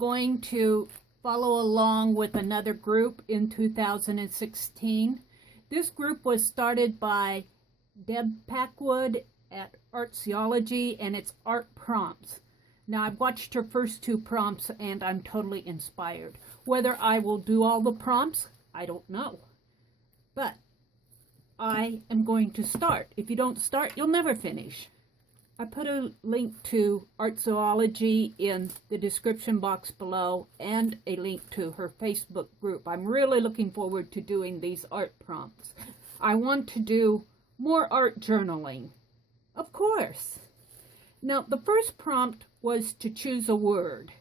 going to follow along with another group in 2016. This group was started by Deb Packwood at Artzology, and it's art prompts. Now, I've watched her first two prompts and I'm totally inspired. Whether I will do all the prompts, I don't know. But I am going to start. If you don't start, you'll never finish. I put a link to Artzology in the description box below and a link to her Facebook group. I'm really looking forward to doing these art prompts. I want to do more art journaling, of course. Now, the first prompt was to choose a word.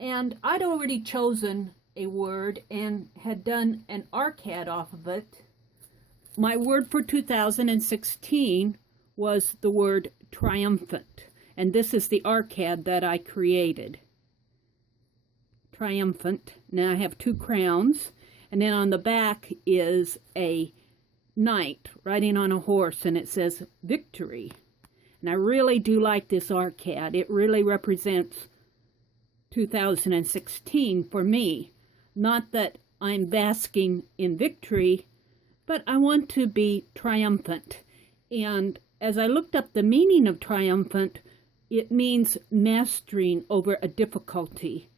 And I'd already chosen a word and had done an arcad off of it. My word for 2016 was the word triumphant. And this is the arcad that I created. Triumphant. Now I have two crowns. And then on the back is a knight riding on a horse, and it says victory. And I really do like this arcad. It really represents 2016 for me. Not that I'm basking in victory, but I want to be triumphant. And as I looked up the meaning of triumphant, it means mastering over a difficulty.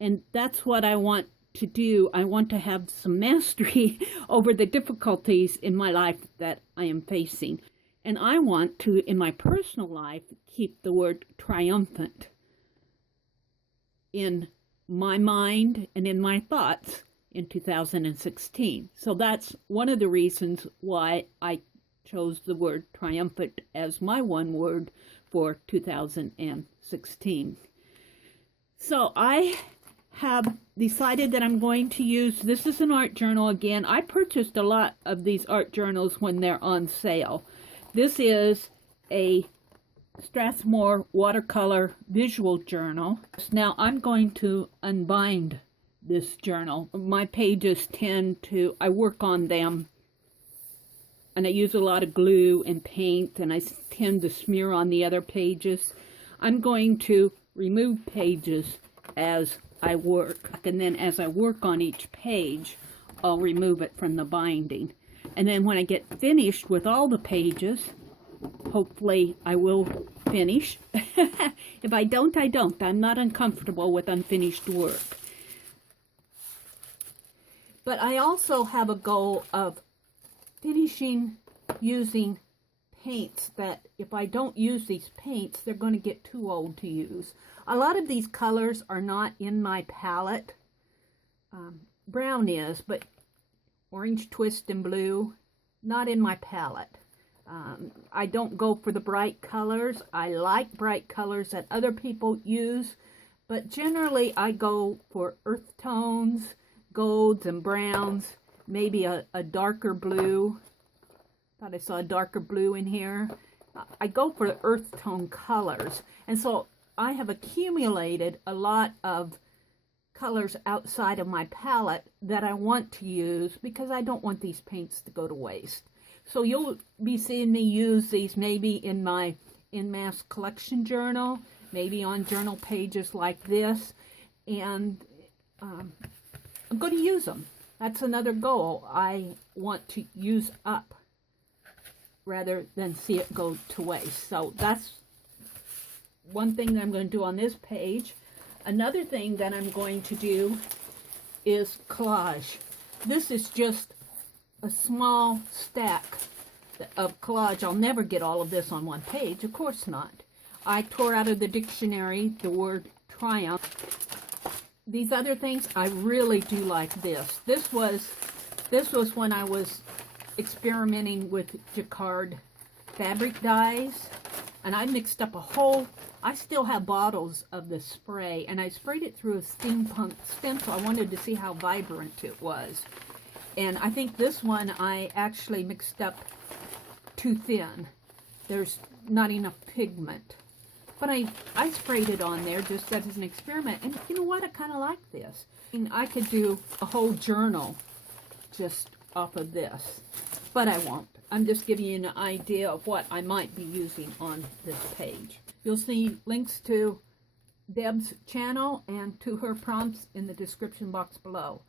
And that's what I want to do. I want to have some mastery over the difficulties in my life that I am facing. And I want to, in my personal life, keep the word triumphant in my mind and in my thoughts in 2016. So that's one of the reasons why I chose the word triumphant as my one word for 2016. So I have decided that I'm going to use, this is an art journal again. I purchased a lot of these art journals when they're on sale. This is a Strathmore watercolor visual journal. Now I'm going to unbind this journal. My pages tend to, I work on them and I use a lot of glue and paint, and I tend to smear on the other pages. I'm going to remove pages as I work, and then as I work on each page, I'll remove it from the binding. And then when I get finished with all the pages, hopefully I will finish. If I don't, I don't. I'm not uncomfortable with unfinished work. But I also have a goal of finishing using paints that if I don't use these paints, they're going to get too old to use. A lot of these colors are not in my palette. Brown is, but orange twist and blue, not in my palette. I don't go for the bright colors. I like bright colors that other people use, but generally I go for earth tones, golds and browns, maybe a darker blue. Thought I saw a darker blue in here. I go for the earth tone colors, and so I have accumulated a lot of colors outside of my palette that I want to use because I don't want these paints to go to waste. So you'll be seeing me use these maybe in my en masse collection journal, maybe on journal pages like this, and I'm going to use them. That's another goal. I want to use up rather than see it go to waste. So that's one thing that I'm going to do on this page. Another thing that I'm going to do is collage. This is just a small stack of collage. I'll never get all of this on one page, of course not. I tore out of the dictionary the word triumph. These other things, I really do like this. This was when I was experimenting with jacquard fabric dyes, and I mixed up I still have bottles of the spray, and I sprayed it through a steampunk stencil. I wanted to see how vibrant it was. And I think this one I actually mixed up too thin. There's not enough pigment. But I sprayed it on there just as an experiment. And you know what? I kind of like this. I mean, I could do a whole journal just off of this. But I won't. I'm just giving you an idea of what I might be using on this page. You'll see links to Deb's channel and to her prompts in the description box below.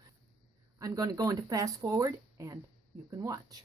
I'm going to go into fast forward and you can watch.